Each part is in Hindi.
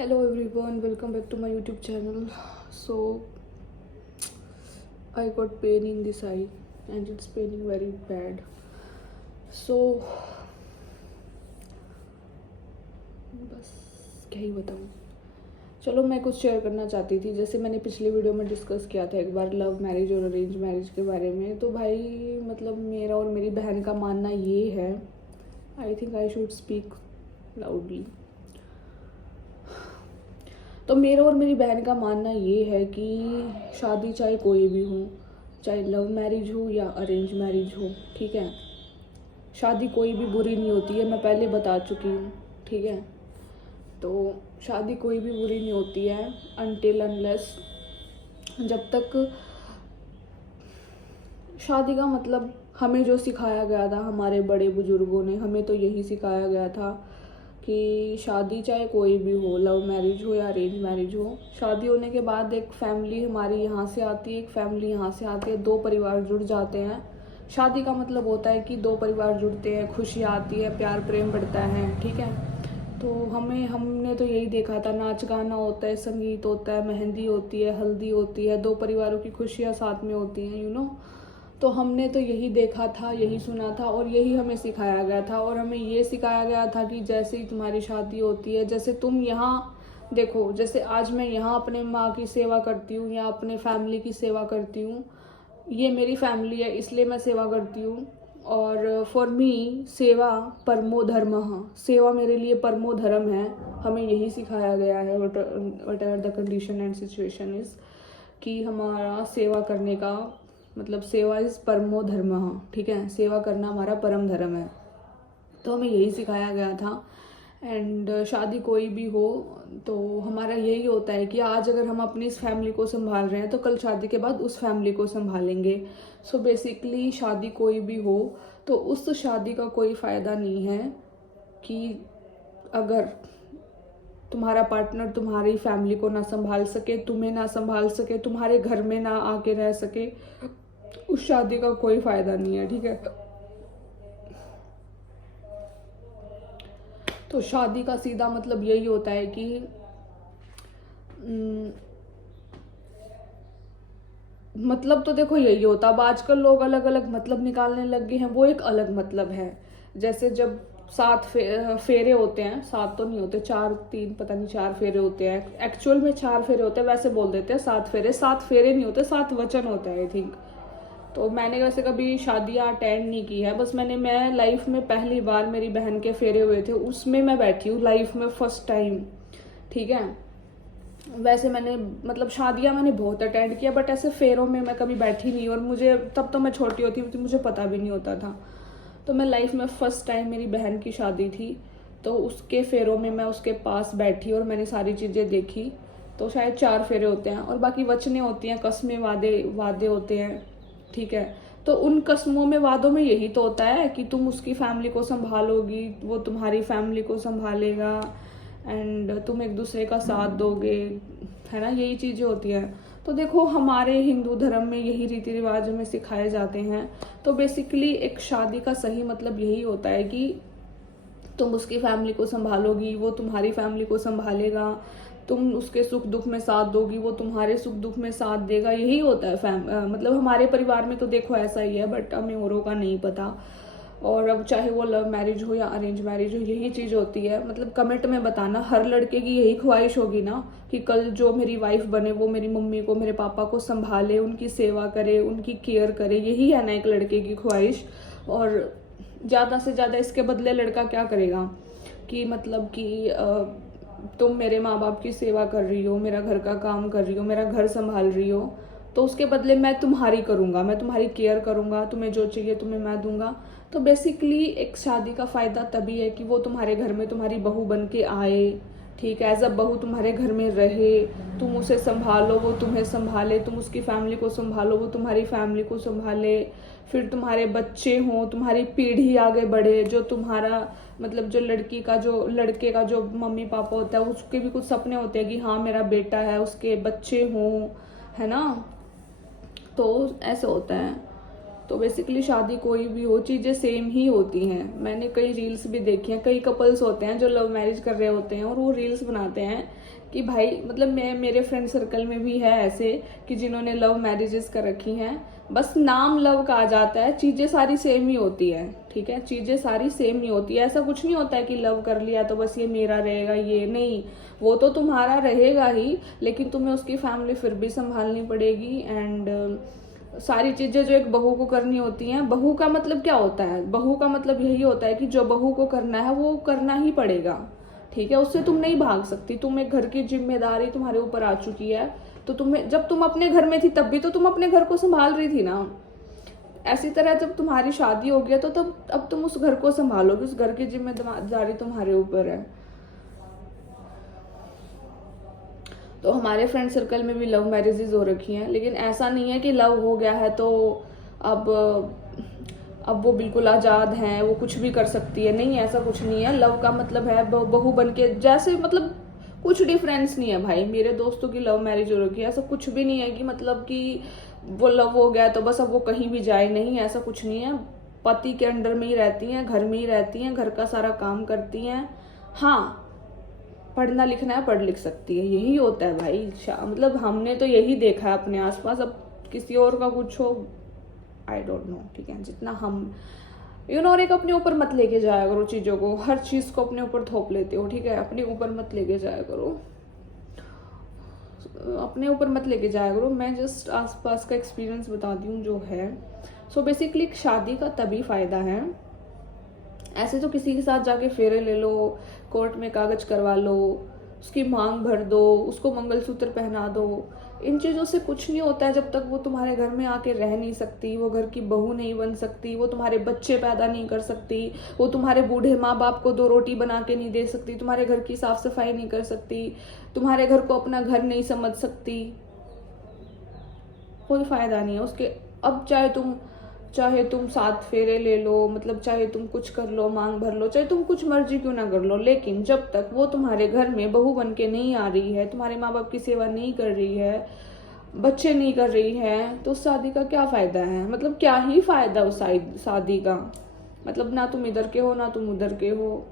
Hello everyone, welcome back to my YouTube channel. So I got pain in this eye and it's paining very bad. So बस क्या ही बताऊँ. चलो मैं कुछ शेयर करना चाहती थी. जैसे मैंने पिछली वीडियो में डिस्कस किया था एक बार लव मैरिज और अरेंज मैरिज के बारे में. तो भाई मतलब मेरा और मेरी बहन का मानना ये है, I think I should speak loudly. तो मेरा और मेरी बहन का मानना ये है कि शादी चाहे कोई भी हो, चाहे लव मैरिज हो या अरेंज मैरिज हो, ठीक है, शादी कोई भी बुरी नहीं होती है. मैं पहले बता चुकी हूँ, ठीक है. तो शादी कोई भी बुरी नहीं होती है अनटिल अनलेस, जब तक शादी का मतलब हमें जो सिखाया गया था हमारे बड़े बुजुर्गों ने, हमें तो यही सिखाया गया था कि शादी चाहे कोई भी हो, लव मैरिज हो या अरेंज मैरिज हो, शादी होने के बाद एक फैमिली हमारी यहाँ से आती है, एक फैमिली यहाँ से आती है, दो परिवार जुड़ जाते हैं. शादी का मतलब होता है कि दो परिवार जुड़ते हैं, खुशियाँ आती है, प्यार प्रेम बढ़ता है, ठीक है. तो हमने तो यही देखा था, नाच गाना होता है, संगीत होता है, मेहंदी होती है, हल्दी होती है, दो परिवारों की खुशियाँ साथ में होती हैं, यू नो. तो हमने तो यही देखा था, यही सुना था और यही हमें सिखाया गया था. और हमें ये सिखाया गया था कि जैसे ही तुम्हारी शादी होती है, जैसे तुम यहाँ देखो, जैसे आज मैं यहाँ अपने माँ की सेवा करती हूँ या अपने फैमिली की सेवा करती हूँ, ये मेरी फैमिली है इसलिए मैं सेवा करती हूँ. और फॉर मी सेवा परमो धर्मः, सेवा मेरे लिए परमो धर्म है. हमें यही सिखाया गया है what ever the condition and situation is, कि हमारा सेवा करने का मतलब सेवा इज़ परमो धर्मः, ठीक है, सेवा करना हमारा परम धर्म है. तो हमें यही सिखाया गया था. एंड शादी कोई भी हो तो हमारा यही होता है कि आज अगर हम अपनी इस फैमिली को संभाल रहे हैं तो कल शादी के बाद उस फैमिली को संभालेंगे. सो बेसिकली शादी कोई भी हो तो उस शादी का कोई फ़ायदा नहीं है कि अगर तुम्हारा पार्टनर तुम्हारी फैमिली को ना संभाल सके, तुम्हें ना संभाल सके, तुम्हारे घर में ना आके रह सके, उस शादी का कोई फ़ायदा नहीं है, ठीक है. तो शादी का सीधा मतलब यही होता है कि मतलब तो देखो यही होता. अब आजकल लोग अलग अलग मतलब निकालने लग गए हैं, वो एक अलग मतलब है. जैसे जब सात फेरे होते हैं, सात तो नहीं होते, चार तीन पता नहीं चार फेरे होते हैं, एक्चुअल में चार फेरे होते हैं, वैसे बोल देते हैं सात फेरे. सात फेरे नहीं होते, सात वचन होते हैं आई थिंक. तो मैंने वैसे कभी शादियाँ अटेंड नहीं की है, बस मैं लाइफ में पहली बार मेरी बहन के फेरे हुए थे, उसमें मैं बैठी हूँ लाइफ में फर्स्ट टाइम, ठीक है. वैसे मैंने मतलब शादियाँ मैंने बहुत अटेंड किया, बट ऐसे फेरों में मैं कभी बैठी नहीं. और मुझे तब तो मैं छोटी होती थी, मुझे पता भी नहीं होता था. तो मैं लाइफ में फर्स्ट टाइम मेरी बहन की शादी थी, तो उसके फेरों में मैं उसके पास बैठी और मैंने सारी चीज़ें देखी. तो शायद चार फेरे होते हैं और बाकी वचनें होती हैं, कस्में वादे वादे होते हैं, ठीक है. तो उन कस्मों में वादों में यही तो होता है कि तुम उसकी फैमिली को संभालोगी, वो तुम्हारी फैमिली को संभालेगा, एंड तुम एक दूसरे का साथ दोगे, है ना, यही चीज़ें होती हैं. तो देखो हमारे हिंदू धर्म में यही रीति रिवाज हमें सिखाए जाते हैं. तो बेसिकली एक शादी का सही मतलब यही होता है कि तुम उसकी फैमिली को संभालोगी, वो तुम्हारी फैमिली को संभालेगा, तुम उसके सुख दुख में साथ दोगी, वो तुम्हारे सुख दुख में साथ देगा. यही होता है मतलब हमारे परिवार में तो देखो ऐसा ही है, बट हमें औरों का नहीं पता. और अब चाहे वो लव मैरिज हो या अरेंज मैरिज हो, यही चीज़ होती है. मतलब कमेंट में बताना, हर लड़के की यही ख्वाहिश होगी ना कि कल जो मेरी वाइफ बने वो मेरी मम्मी को, मेरे पापा को संभाले, उनकी सेवा करे, उनकी केयर करे. यही है ना एक लड़के की ख्वाहिश. और ज़्यादा से ज़्यादा इसके बदले लड़का क्या करेगा कि मतलब कि तुम मेरे माँ बाप की सेवा कर रही हो, मेरा घर का काम कर रही हो, मेरा घर संभाल रही हो, तो उसके बदले मैं तुम्हारी करूँगा, मैं तुम्हारी केयर करूँगा, तुम्हें जो चाहिए तुम्हें मैं दूंगा. तो बेसिकली एक शादी का फ़ायदा तभी है कि वो तुम्हारे घर में तुम्हारी बहू बन के आए, ठीक है, एज अ बहू तुम्हारे घर में रहे, तुम उसे संभालो, वो तुम्हें संभाले, तुम उसकी फैमिली को संभालो, वो तुम्हारी फैमिली को संभाले, फिर तुम्हारे बच्चे हों, तुम्हारी पीढ़ी आगे बढ़े, जो तुम्हारा मतलब जो लड़के का जो मम्मी पापा होता है उसके भी कुछ सपने होते हैं कि हाँ मेरा बेटा है, उसके बच्चे हों, है ना. तो ऐसे होता है. तो बेसिकली शादी कोई भी हो, चीज़ें सेम ही होती हैं। मैंने कई रील्स भी देखी हैं, कई कपल्स होते हैं जो लव मैरिज कर रहे होते हैं और वो रील्स बनाते हैं कि भाई मतलब मेरे फ्रेंड सर्कल में भी है ऐसे कि जिन्होंने लव मैरिजेस कर रखी हैं। बस नाम लव का आ जाता है, चीज़ें सारी सेम ही होती है, ठीक है, चीज़ें सारी सेम ही होती है। ऐसा कुछ नहीं होता है कि लव कर लिया तो बस ये मेरा रहेगा, ये नहीं, वो तो तुम्हारा रहेगा ही, लेकिन तुम्हें उसकी फैमिली फिर भी संभालनी पड़ेगी। एंड सारी चीज़ें जो एक बहू को करनी होती हैं, बहू का मतलब क्या होता है, बहू का मतलब यही होता है कि जो बहू को करना है वो करना ही पड़ेगा, ठीक है, उससे तुम नहीं भाग सकती। तुम एक घर की जिम्मेदारी तुम्हारे ऊपर आ चुकी है, तो तुम्हें, जब तुम अपने घर में थी तब भी तो तुम अपने घर को संभाल रही थी ना। ऐसी तरह जब तुम्हारी शादी हो गया तो तब अब तुम उस घर को संभालोगे, उस घर की जिम्मेदारी तुम्हारे ऊपर है। तो हमारे फ्रेंड सर्कल में भी लव मैरिजेज हो रखी हैं, लेकिन ऐसा नहीं है कि लव हो गया है तो अब अब वो बिल्कुल आज़ाद हैं, वो कुछ भी कर सकती है, नहीं, ऐसा कुछ नहीं है। लव का मतलब है बहू बन के, जैसे मतलब कुछ डिफरेंस नहीं है भाई। मेरे दोस्तों की लव मैरिज हो रखी है, ऐसा कुछ भी नहीं है कि मतलब कि वो लव हो गया तो बस अब वो कहीं भी जाए, नहीं, ऐसा कुछ नहीं है। पति के अंडर में ही रहती हैं, घर में ही रहती हैं, घर का सारा काम करती हैं। हाँ, पढ़ना लिखना है, पढ़ लिख सकती है, यही होता है भाई। मतलब हमने तो यही देखा है अपने आसपास, अब किसी और का कुछ हो आई डोंट नो, ठीक है। जितना हम और एक अपने ऊपर मत लेके जाया करो चीज़ों को, हर चीज़ को अपने ऊपर थोप लेते हो, ठीक है, अपने ऊपर मत लेके जाया करो, अपने ऊपर मत लेके जाया करो। मैं जस्ट आसपास का एक्सपीरियंस बताती हूँ जो है। सो बेसिकली शादी का तभी फ़ायदा है, ऐसे तो किसी के साथ जाके फेरे ले लो, कोर्ट में कागज करवा लो, उसकी मांग भर दो, उसको मंगलसूत्र पहना दो, इन चीज़ों से कुछ नहीं होता है जब तक वो तुम्हारे घर में आके रह नहीं सकती, वो घर की बहू नहीं बन सकती, वो तुम्हारे बच्चे पैदा नहीं कर सकती, वो तुम्हारे बूढ़े माँ बाप को 2 रोटी बना के नहीं दे सकती, तुम्हारे घर की साफ सफाई नहीं कर सकती, तुम्हारे घर को अपना घर नहीं समझ सकती, कोई फायदा नहीं है उसके। अब चाहे तुम 7 फेरे ले लो, मतलब चाहे तुम कुछ कर लो, मांग भर लो, चाहे तुम कुछ मर्जी क्यों ना कर लो, लेकिन जब तक वो तुम्हारे घर में बहू बन के नहीं आ रही है, तुम्हारे माँ बाप की सेवा नहीं कर रही है, बच्चे नहीं कर रही है, तो उस शादी का क्या फायदा है। मतलब क्या ही फायदा उस शादी का, मतलब ना तुम इधर के हो ना तुम उधर के हो।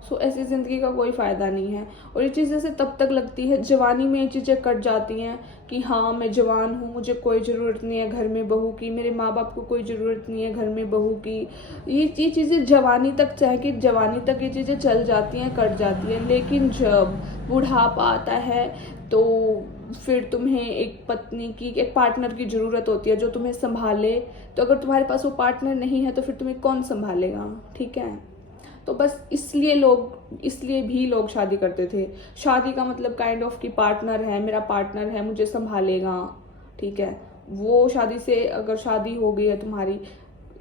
सो ऐसी ज़िंदगी का कोई फ़ायदा नहीं है। और ये चीज़ें से तब तक लगती है, जवानी में ये चीज़ें कट जाती हैं कि हाँ मैं जवान हूँ, मुझे कोई ज़रूरत नहीं है घर में बहू की, मेरे माँ बाप को कोई ज़रूरत नहीं है घर में बहू की। ये चीज़ें जवानी तक, चाहे कि जवानी तक ये चीज़ें चल जाती हैं, कट जाती हैं, लेकिन जब बुढ़ापा आता है तो फिर तुम्हें एक पत्नी की, एक पार्टनर की ज़रूरत होती है जो तुम्हें संभाले। तो अगर तुम्हारे पास वो पार्टनर नहीं है तो फिर तुम्हें कौन संभालेगा, ठीक है। तो बस इसलिए भी लोग शादी करते थे। शादी का मतलब काइंड ऑफ कि पार्टनर है, मेरा पार्टनर है, मुझे संभालेगा, ठीक है। वो शादी से, अगर शादी हो गई है तुम्हारी,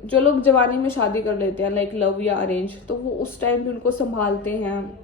जो लोग जवानी में शादी कर लेते हैं लाइक लव या अरेंज, तो वो उस टाइम भी उनको संभालते हैं,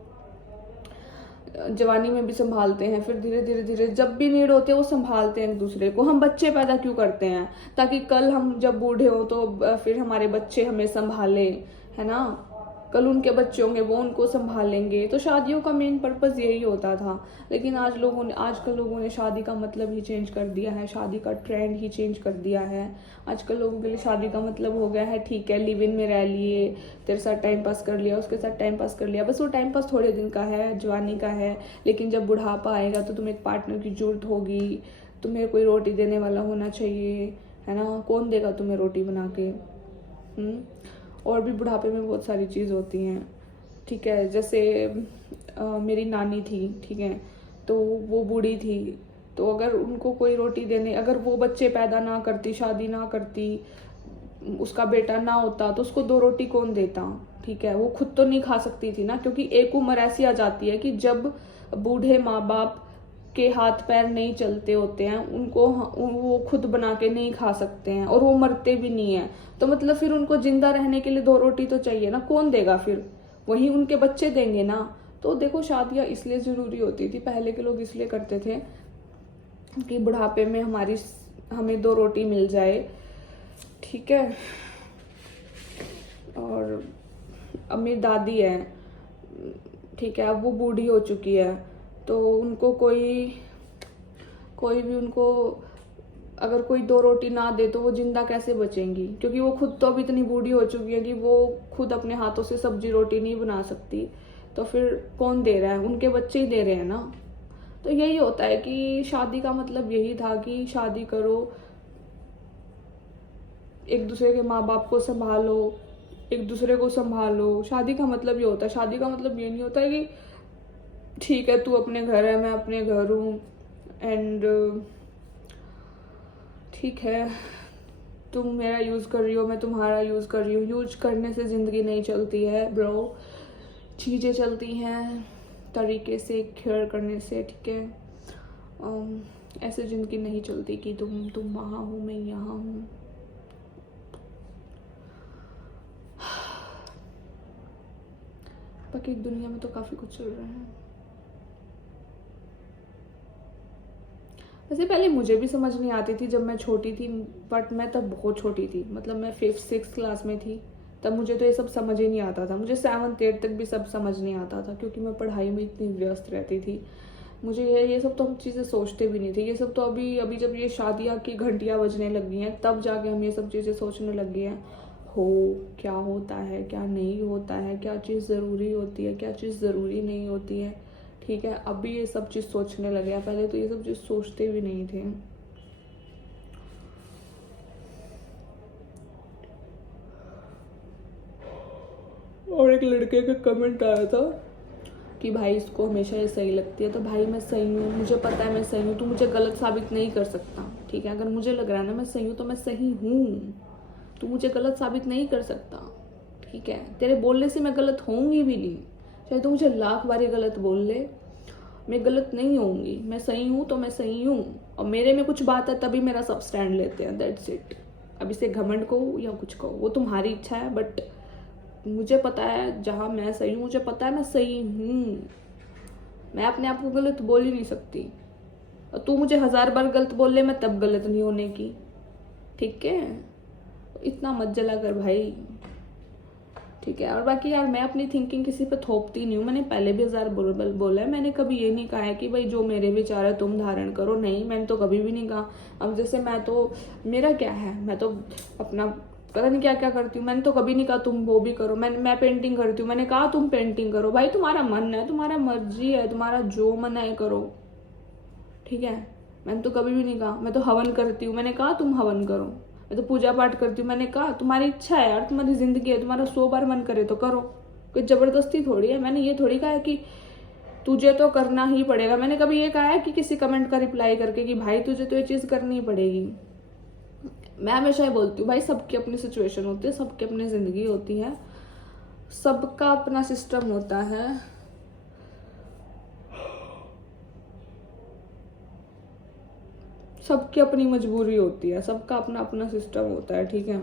जवानी में भी संभालते हैं, फिर धीरे धीरे धीरे जब भी नीड होते हैं वो संभालते हैं एक दूसरे को। हम बच्चे पैदा क्यों करते हैं, ताकि कल हम जब बूढ़े हो तो फिर हमारे बच्चे हमें संभाले, है ना, कल उनके बच्चे होंगे वो उनको संभालेंगे। तो शादियों का मेन पर्पस यही होता था। लेकिन आजकल लोगों ने शादी का मतलब ही चेंज कर दिया है, शादी का ट्रेंड ही चेंज कर दिया है। आजकल लोगों के लिए शादी का मतलब हो गया है, ठीक है लिव इन में रह लिए, तेरे साथ टाइम पास कर लिया, उसके साथ टाइम पास कर लिया, बस वो टाइम पास थोड़े दिन का है, जवानी का है, लेकिन जब बुढ़ापा आएगा तो तुम्हें एक पार्टनर की जरूरत होगी, तुम्हें कोई रोटी देने वाला होना चाहिए, है ना, कौन देगा तुम्हें रोटी बना के। और भी बुढ़ापे में बहुत सारी चीज़ होती हैं, ठीक है। जैसे मेरी नानी थी, ठीक है, तो वो बूढ़ी थी, तो अगर उनको कोई रोटी देने, अगर वो बच्चे पैदा ना करती, शादी ना करती, उसका बेटा ना होता, तो उसको 2 रोटी कौन देता, ठीक है। वो खुद तो नहीं खा सकती थी ना, क्योंकि एक उम्र ऐसी आ जाती है कि जब बूढ़े माँ बाप के हाथ पैर नहीं चलते होते हैं, उनको वो खुद बना के नहीं खा सकते हैं, और वो मरते भी नहीं है, तो मतलब फिर उनको जिंदा रहने के लिए 2 रोटी तो चाहिए ना, कौन देगा फिर, वही उनके बच्चे देंगे ना। तो देखो शादियाँ इसलिए ज़रूरी होती थी, पहले के लोग इसलिए करते थे कि बुढ़ापे में हमें 2 रोटी मिल जाए, ठीक है। और अब मेरी दादी है, ठीक है, अब वो बूढ़ी हो चुकी है, तो उनको कोई भी उनको अगर कोई 2 रोटी ना दे तो वो जिंदा कैसे बचेंगी, क्योंकि वो खुद तो अभी इतनी बूढ़ी हो चुकी है कि वो खुद अपने हाथों से सब्जी रोटी नहीं बना सकती, तो फिर कौन दे रहा है? उनके बच्चे ही दे रहे हैं ना। तो यही होता है कि शादी का मतलब यही था कि शादी करो, एक दूसरे के माँ बाप को संभालो, एक दूसरे को संभालो। शादी का मतलब ये होता है। शादी का मतलब ये नहीं होता है कि ठीक है तू अपने घर है, मैं अपने घर हूँ, एंड ठीक है तुम मेरा यूज़ कर रही हो, मैं तुम्हारा यूज़ कर रही हूँ। यूज करने से ज़िंदगी नहीं चलती है ब्रो, चीज़ें चलती हैं तरीके से, केयर करने से, ठीक है। ऐसे ज़िंदगी नहीं चलती कि तुम वहाँ हो, मैं यहाँ हूँ। बाकी दुनिया में तो काफ़ी कुछ चल रहा है। वैसे पहले मुझे भी समझ नहीं आती थी जब मैं छोटी थी, बट मैं तब बहुत छोटी थी, मतलब मैं 5th-6th क्लास में थी, तब मुझे तो ये सब समझ ही नहीं आता था। मुझे 7th-8th तक भी सब समझ नहीं आता था, क्योंकि मैं पढ़ाई में इतनी व्यस्त रहती थी। मुझे ये सब तो हम चीज़ें सोचते भी नहीं थे। ये सब तो अभी अभी जब ये शादियाँ की घंटियाँ बजने लगी हैं तब जाके हम ये सब चीज़ें सोचने लग गए हैं। हो क्या होता है, क्या नहीं होता है, क्या चीज़ ज़रूरी होती है, क्या चीज़ ज़रूरी नहीं होती है, ठीक है। अभी ये सब चीज़ सोचने लगे हैं, पहले तो ये सब चीज़ सोचते भी नहीं थे। और एक लड़के का कमेंट आया था कि भाई इसको हमेशा ये सही लगती है, तो भाई मैं सही हूँ, मुझे पता है मैं सही हूँ, तू मुझे गलत साबित नहीं कर सकता, ठीक है। अगर मुझे लग रहा है ना मैं सही हूँ तो मैं सही हूँ, तू मुझे गलत साबित नहीं कर सकता, ठीक है। तेरे बोलने से मैं गलत होंगी भी नहीं, चाहे तू मुझे लाख बारी गलत बोल ले, मैं गलत नहीं होंगी। मैं सही हूँ तो मैं सही हूँ, और मेरे में कुछ बात है तभी मेरा सब स्टैंड लेते हैं, दैट्स इट। अब इसे घमंड कहो या कुछ कहो, वो तुम्हारी इच्छा है, बट मुझे पता है जहाँ मैं सही हूँ, मुझे पता है मैं सही हूँ। मैं अपने आप को गलत बोल ही नहीं सकती, और तू मुझे 1000 बार गलत बोल ले, मैं तब गलत नहीं होने की, ठीक है। इतना मत जला कर भाई, ठीक है। और बाकी यार मैं अपनी थिंकिंग किसी पे थोपती नहीं हूँ, मैंने पहले भी 1000 बोला है। मैंने कभी ये नहीं कहा है कि भाई जो मेरे विचार है तुम धारण करो, नहीं, मैंने तो कभी भी नहीं कहा। अब जैसे मैं तो, मेरा क्या है, मैं तो अपना पता नहीं क्या क्या करती हूँ, मैंने तो कभी नहीं कहा तुम वो भी करो। मैं पेंटिंग करती हूँ, मैंने कहा तुम पेंटिंग करो, भाई तुम्हारा मन है, तुम्हारा मर्जी है, तुम्हारा जो मन है करो, ठीक है। मैंने तो कभी भी नहीं कहा। मैं तो हवन करती हूँ, मैंने कहा तुम हवन करो। मैं तो पूजा पाठ करती हूँ, मैंने कहा तुम्हारी इच्छा है यार, तुम्हारी जिंदगी है, तुम्हारा 100 बार मन करे तो करो, कोई जबरदस्ती थोड़ी है। मैंने ये थोड़ी कहा है कि तुझे तो करना ही पड़ेगा। मैंने कभी ये कहा है कि किसी कमेंट का रिप्लाई करके कि भाई तुझे तो ये चीज़ करनी ही पड़ेगी। मैं हमेशा ही बोलती हूँ भाई सबकी अपनी सिचुएशन होती है, सबकी अपनी ज़िंदगी होती है, सबका अपना सिस्टम होता है। सबकी अपनी मजबूरी होती है, सबका अपना अपना सिस्टम होता है, ठीक है।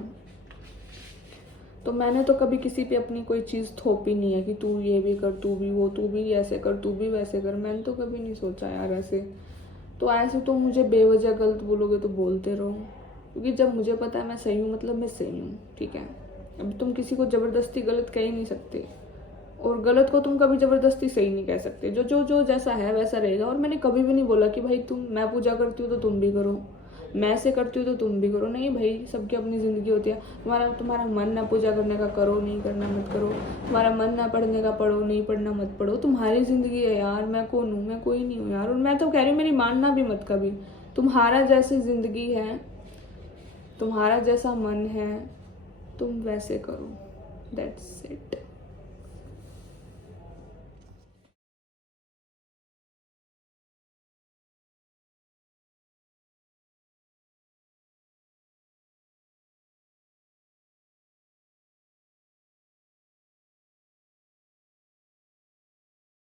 तो मैंने तो कभी किसी पे अपनी कोई चीज़ थोपी नहीं है कि तू ये भी कर, तू भी वो, तू भी ऐसे कर, तू भी वैसे कर। मैंने तो कभी नहीं सोचा यार ऐसे। तो ऐसे तो मुझे बेवजह गलत बोलोगे तो बोलते रहो, क्योंकि जब मुझे पता है मैं सही हूँ मतलब मैं सही हूँ, ठीक है। अब तुम किसी को ज़बरदस्ती गलत कह ही नहीं सकते, और गलत को तुम कभी ज़बरदस्ती सही नहीं कह सकते। जो जो जो जैसा है वैसा रहेगा। और मैंने कभी भी नहीं बोला कि भाई मैं पूजा करती हूँ तो तुम भी करो, मैं ऐसे करती हूँ तो तुम भी करो। नहीं भाई, सबकी अपनी ज़िंदगी होती है। तुम्हारा मन ना पूजा करने का करो, नहीं करना मत करो। तुम्हारा मन ना पढ़ने का पढ़ो, नहीं पढ़ना मत पढ़ो। तुम्हारी ज़िंदगी है यार, मैं कौन हूँ? मैं कोई नहीं हूँ यार। और मैं तो कह रही हूँ मेरी मानना भी मत कभी। तुम्हारा जैसी ज़िंदगी है, तुम्हारा जैसा मन है, तुम वैसे करो, दैट्स इट।